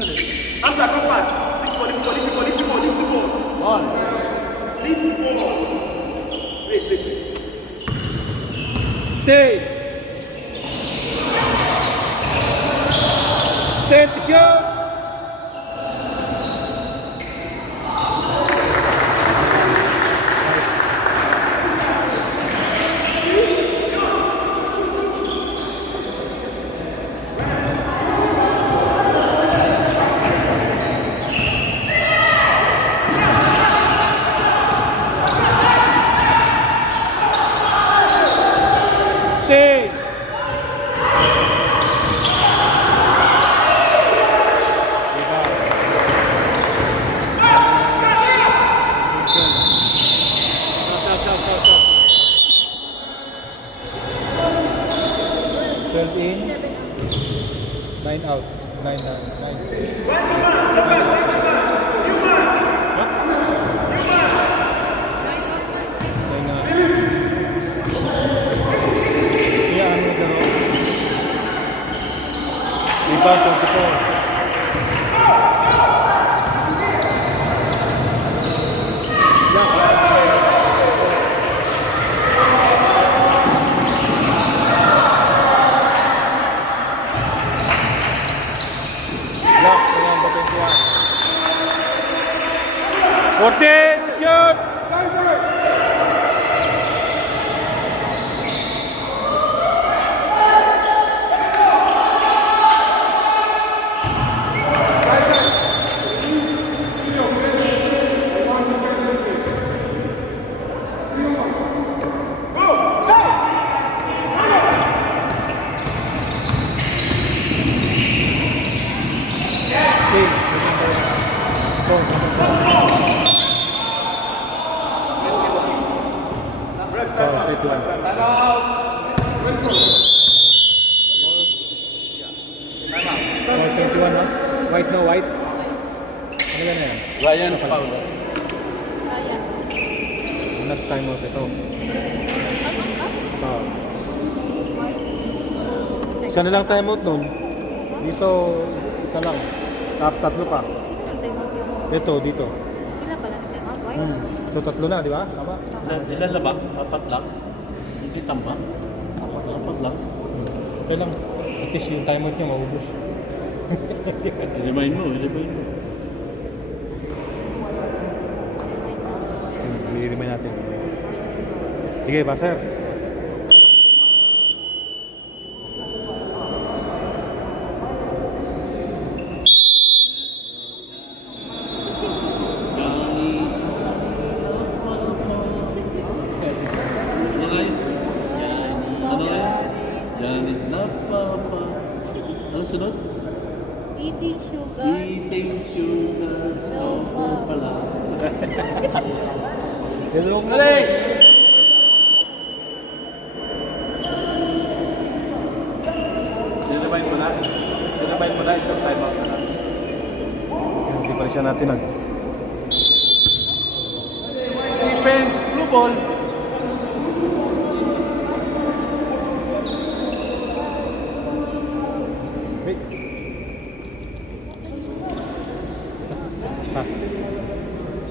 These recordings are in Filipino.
Answer, come pass. Lift the ball. Ball. Lift the ball. Wait. Stay. Stay to shoot. Stay. In, 9 out, 9 out, 9. Yeah, ano garo? Iba 14, shoot! White no white. Ano yan? Ryan Paul. Last time out ito. Isa na lang time out nun. Dito, isa lang. Tatlo pa. Sino ang time out yun? Dito. Sila pala ng time out? Why? So tatlo na, di ba? Tama? Ilan na ba? 4 lang? Hindi tamba? 4 lang? Okay lang. At least yung time out niya maubos. Ilibayin mo. I-remind natin. Sige, Baser. Ano sunod? Eating sugar. Eating sugar. So pala. Hello, Alay! Dinabayin mo na. Isang time out na. Hindi pa rin siya natin Defense, blue ball.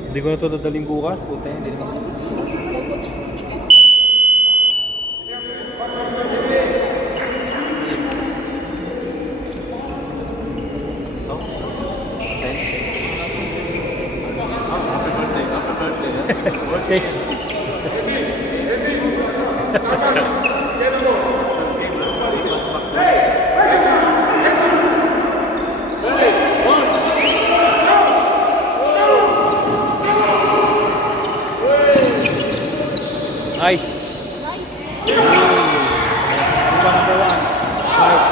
Hindi ko na ito dadaling bukas. Puta yun, hindi naman. Happy birthday. Nice. Number 1. Right.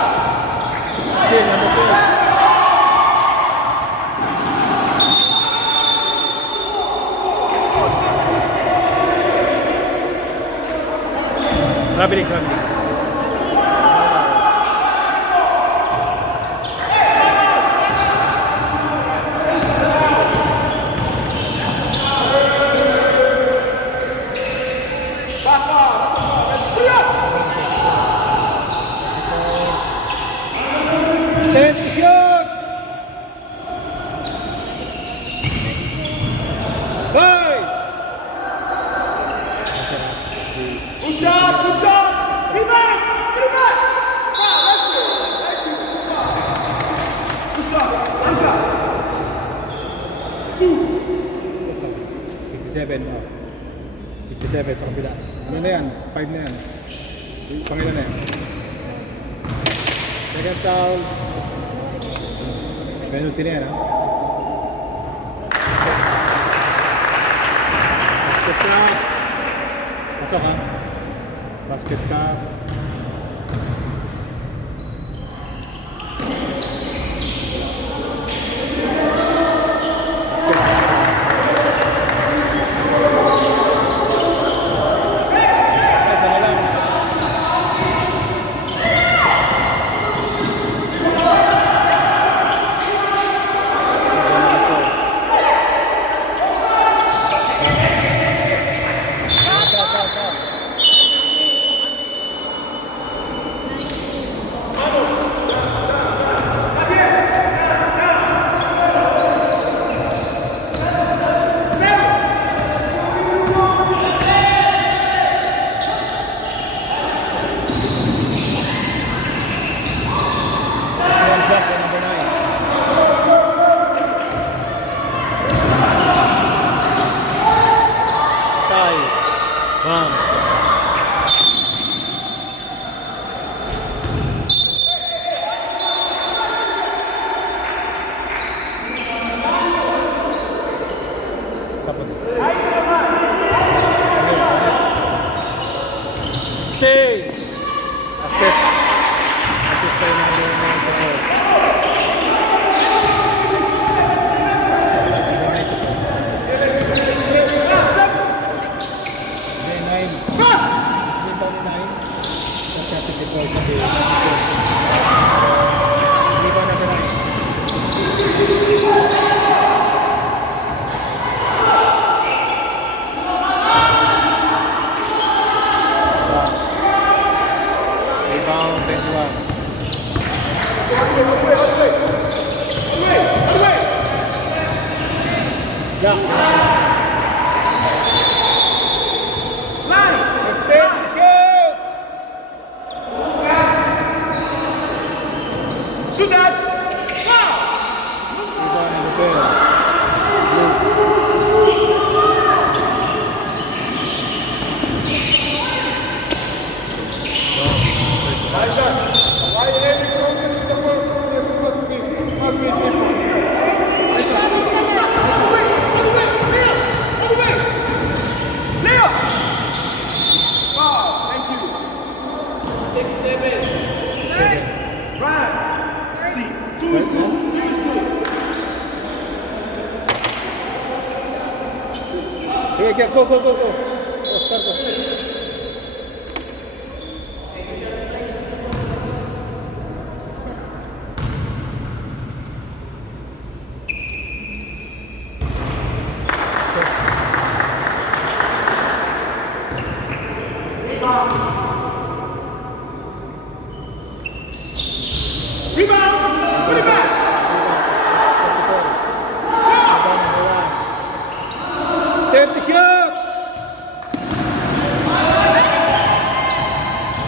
Still number 2. Traveling. 67, oh. 67 sa kabila. Ano na yan? 5 na yan. Pangilan na yan. Second foul. Penalty na yan, ha? Basket ka. Pasok, ha? Basket ka. Stay! Basket. Basket tayo ng Rebound 21. Okay, go. Oscar, go. Take the shot!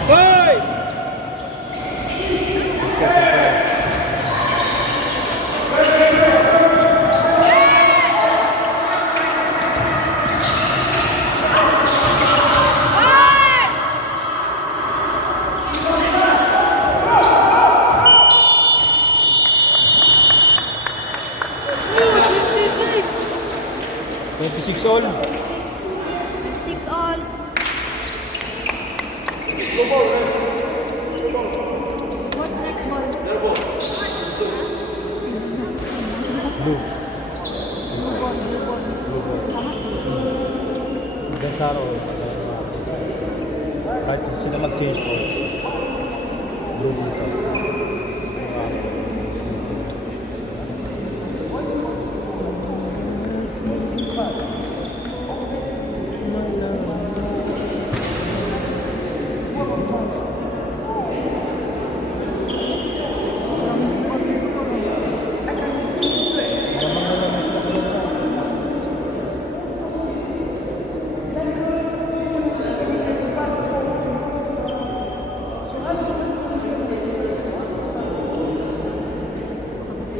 Five! Six all. 6 all. What's next ball? Blue. Blue ball. Hanggang sa araw. Kahit sila mag-change po. Blue dito.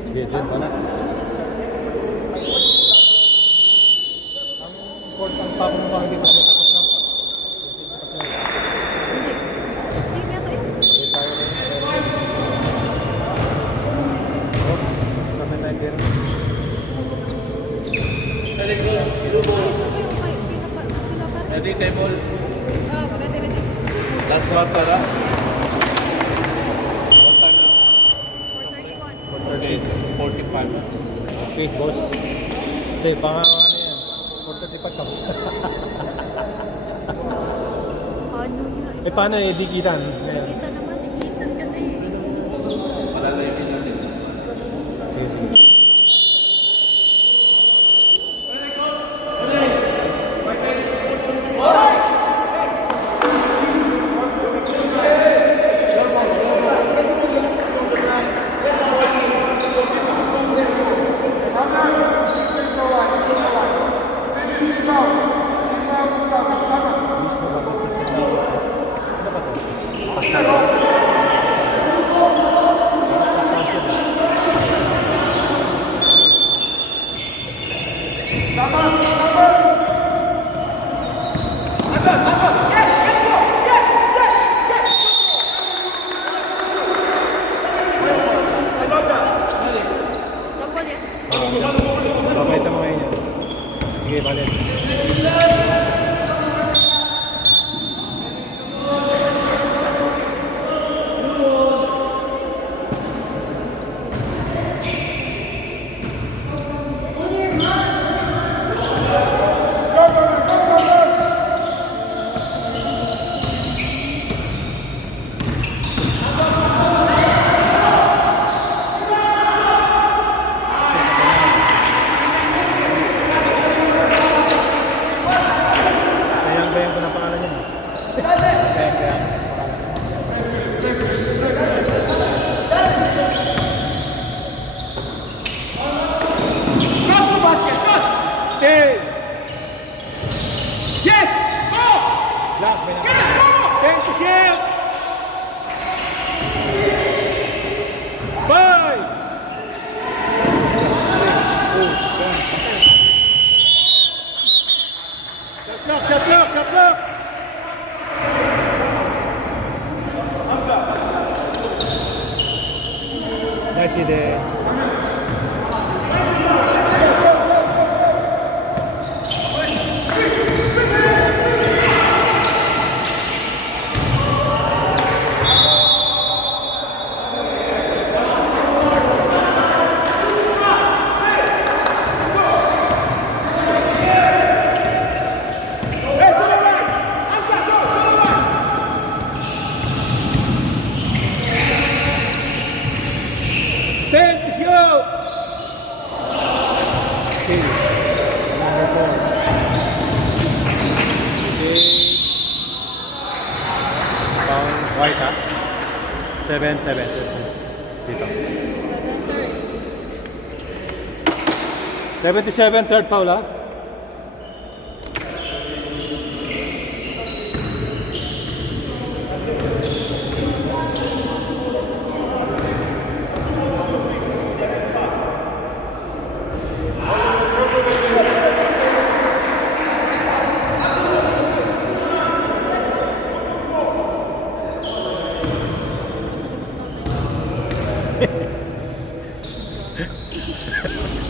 Sige, dyan, wala. court ang papo mo bang hindi pa sila tapos na? Hindi. Same yata yun. Hindi tayo rin. Kami na din. Very good. Blue ball. Sila pa rin. Ready, table. Ready. Last one para. What time now? 4:31. Okay, 45. Okay, boss. Okay, baka ano yan. 4:35 tapos. Ano yun? Eh, paano eh, dikitan? Ayan. Kita naman. Dikitan kasi. Palalayin natin. Sige, sige. Jumble yan. Pakita mo ngayon yan. Sige, balik. Kaya ba yung pangalan niya? Kaya. Stay! Yes! Go! Black, may Get it! Go! Thank you, Chef! Bye! Shot clock! Nice idea. Hey, to the right! Answer, go! To the right! Thank you! Okay. Number 4. Okay. Pound white ha? 7. Dito. 77, third foul ha?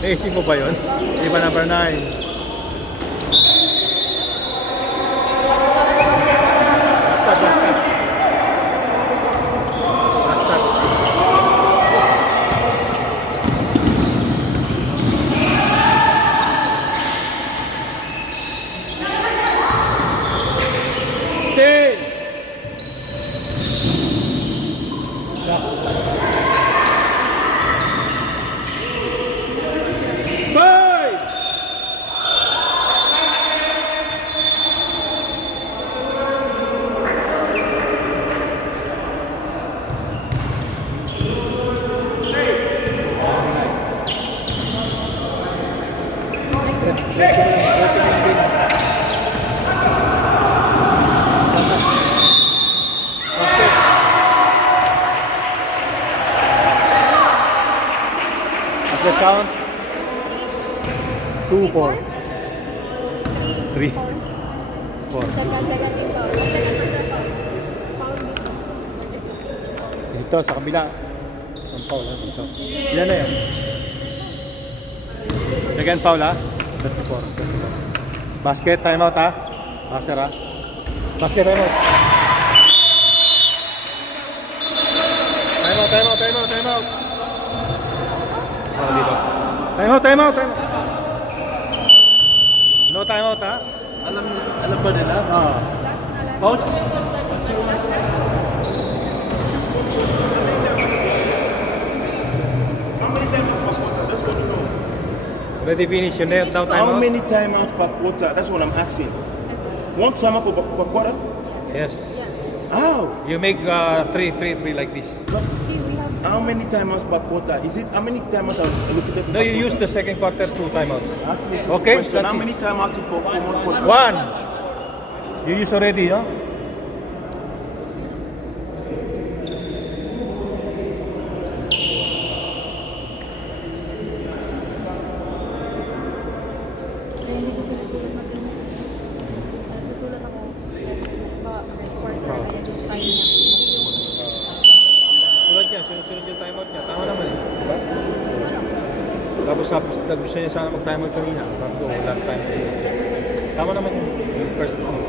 Naisip mo ba yun? Di ba number 9? Last start. Stay! Bye! After count, 2-4. Three. Foul. Four. Second team foul. Second person foul. Foul dito. Dito, sa kabila. Ang foul, ha? Dito. Ilan na yan? Second foul, ha? 34. Basket, timeout, ha? Maser, ha? Basket, timeout. Timeout. Oh, dito. Timeout. No timeout, ha? Alam ba nila? Oo. Last na. Foul? Last na. How many timeouts per quarter? That's what we know. Ready, finish. Yun na yun, down How timeout. many timeouts per quarter? That's what I'm asking. One timeout for per quarter? Yes. Yes. How? You make three like this. See, we have How many timeouts per quarter? Is it how many timeouts are allocated? No, you use the second quarter 2 timeouts. Okay. Okay, Question. that's How it. many timeouts for one quarter? 1. You use already, no? hindi ko sinusulat mag-init. Nagsusulat ako. Ba, first quarter, kaya yung time niya. Tulad niya, sunod-sunod yung timeout niya. Tama naman eh. Diba? Ano? Tapos gusto niya sana mag-timeout kanina. Sabi ko, last time. Tama naman yung first timeout.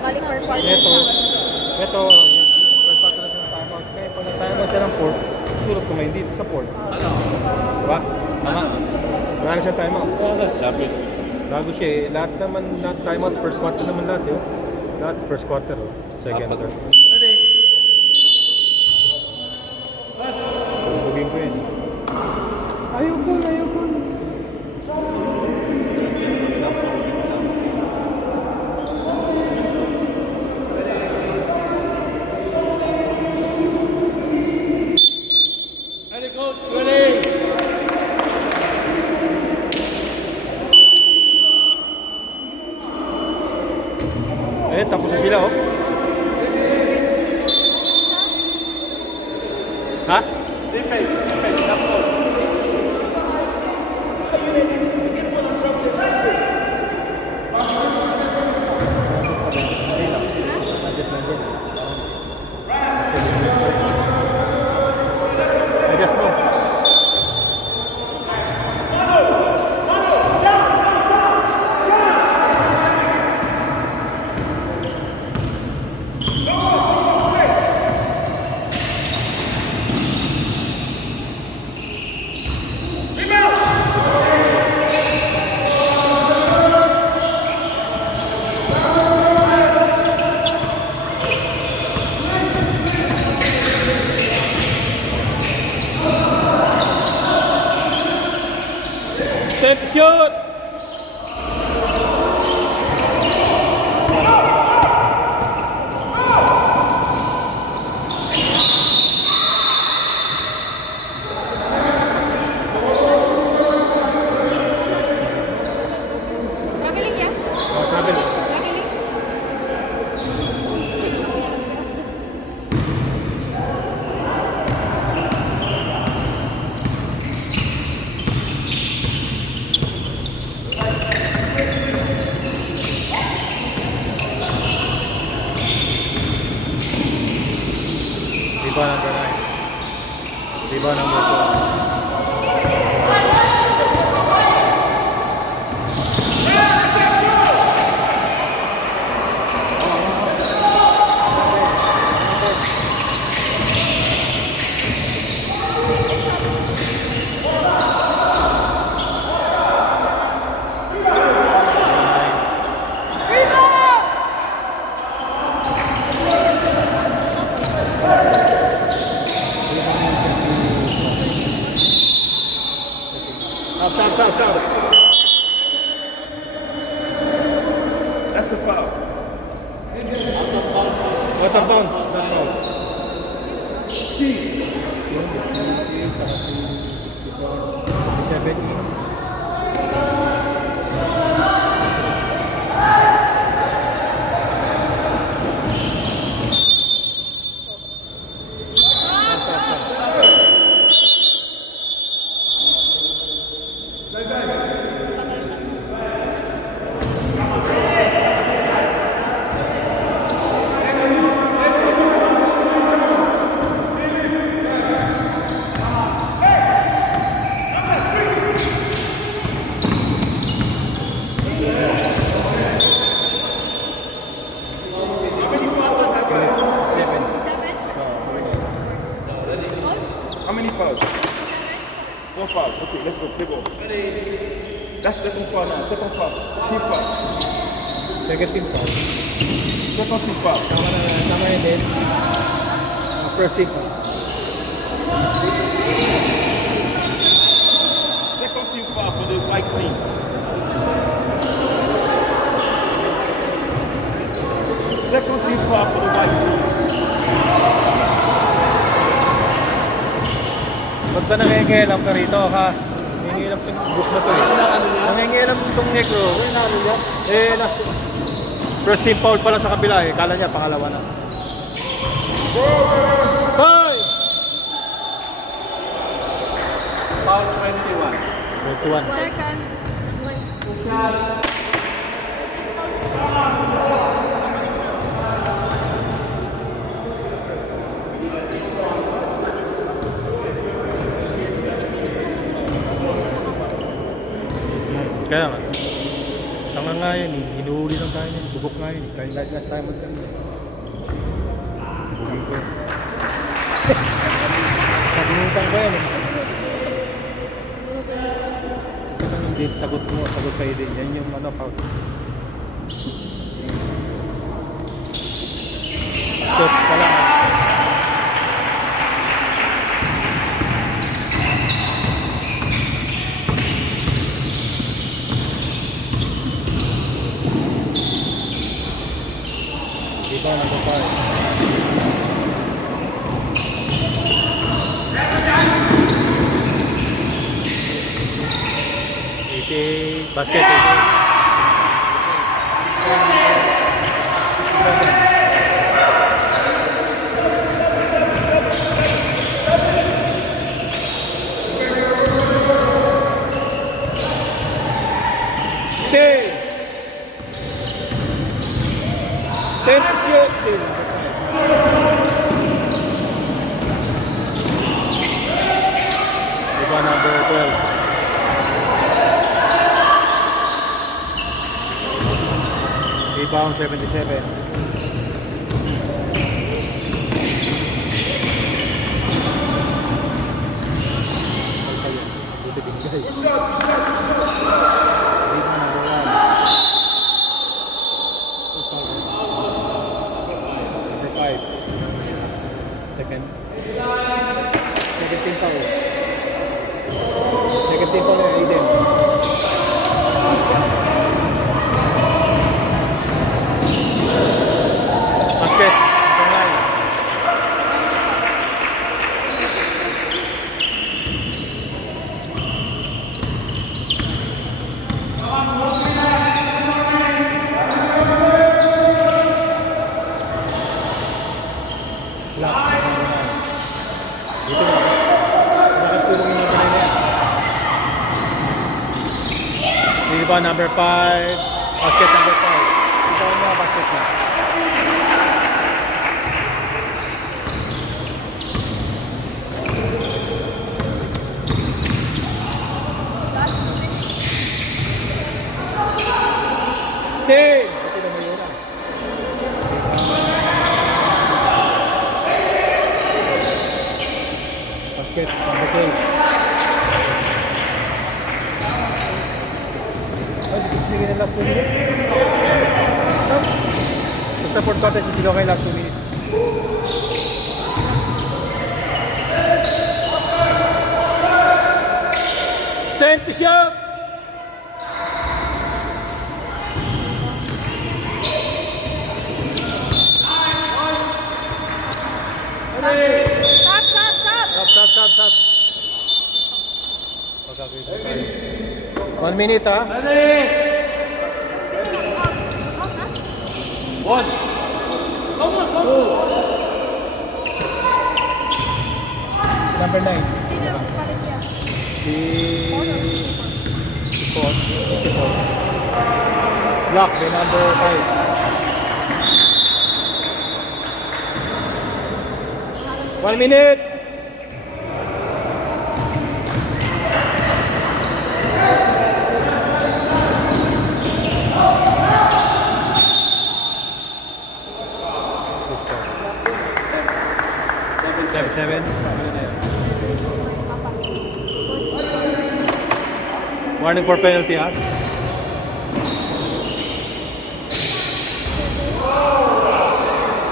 Bali per quarter. Ito, yung first quarter na siya ng timeout. Kaya pag nag-timeout siya ng 4, sulat ko may dito sa 4. Diba? Tama. Wala na siya timeout. Wala, sabi. Bago siya eh. Lahat naman, lahat timeout, first quarter naman lahat eh. Lahat first quarter, oh. Second, Apat. third. Bugin ko yun. Ayoko. Ready, coach, ready! Eh, tapos na sila, oh. Ha? Defense, tapos. I just move. Step shoot! Gagaling yan? Oh, sabi na. Gagaling? Diba ng ganay? Diba ng moto? Stop. That's a foul. Out of bounds. Not foul. 4 fouls. Okay, let's go. Play ball. That's second foul now. Second foul. Team foul. Second team foul. Second team foul. Tama yun din. First team foul. Second team foul for the white team. Second team foul for the white team. Ba't ba nangingialam ka rito, ha? Nangingialam itong book na to, eh. Nangingialam itong negro. First team foul pala sa kabila, eh. Kala niya, pangalawa na. Hoy! Foul 21. 21. Second. Kaya nga. Tanga nga yan, eh. Hinuhuli lang tayo yan. Bugok nga yun, eh. Kaya lahat tayo magkano. Bugin ko. Nakalimutan ko yan, eh. Ito lang yung din, sagot mo, sagot kayo din. Yan yung ano, foul. Stop ka lang, ah. Diba, nagpapay. Basket, 10 shots still. Diba, number 12. Rebound 77. Buti bigay. Rebound number 1. Number 5. Second. Second team foul. Second team foul, Aiden. Basket. Dito na. Nakatulong na ba nila? Rebound number 5. Basket number 5. Rebound na, basket na. Hey! Ito na may yun. Basket, number 12. Ay, sige na last 2 minutes. Basta 4 quarters, sisigaw kayo last 2 minutes. To shot! Stop. Pagkakita tayo. 1 minute, ha? One. Number 9. Si... 4. Block, the number 5. 1 minute! Seven. Warning for penalty, ha?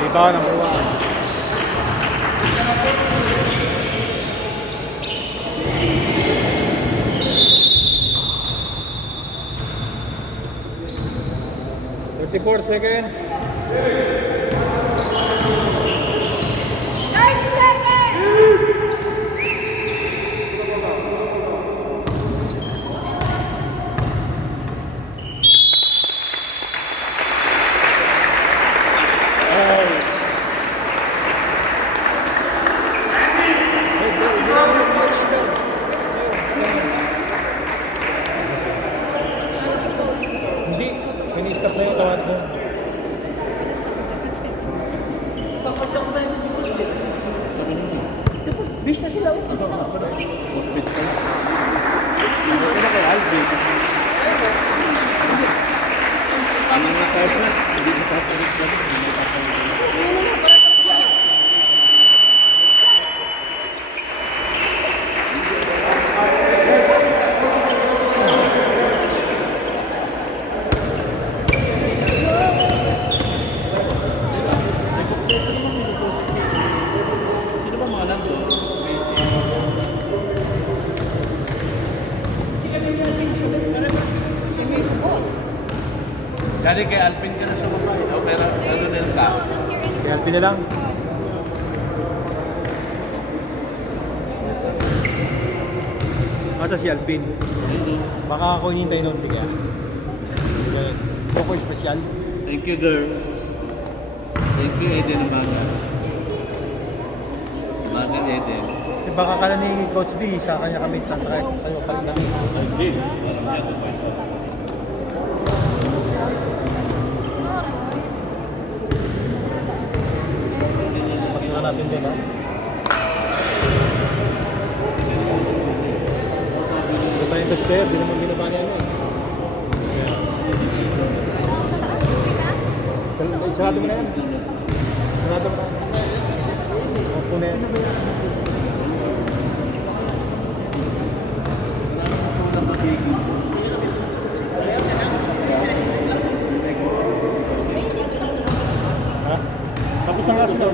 Rebound number 1. "34 seconds. 30 seconds! Hindi. Finish-stop na yung tawad mo. Bis na sila. Outfit ka. Ito na kay Alvin. Ang mga card na, hindi mo papalit lang. Hindi mo papalit. Sino ba mga nandun? Dali kay Alvin ka na sumabay. O pero ano na lang ka? Kaya Alpin na lang. Asa si Alpin? Baka ako hinintay noon, di kaya? Coco special. Thank you, girls. Thank you, Eden Umaga. Umaga, Eden. Kasi baka ka na ni Coach B, sa kanya kami, sasakay sa'yo pa rin kami. Hindi. Alam niya kung may sa. Pasura natin din, ha? Ito pa yung tester, di naman binaba niya ano eh. Sarado mo na yan. Sarado mo na. Opo na yan. Ha? Tapos na nga sila.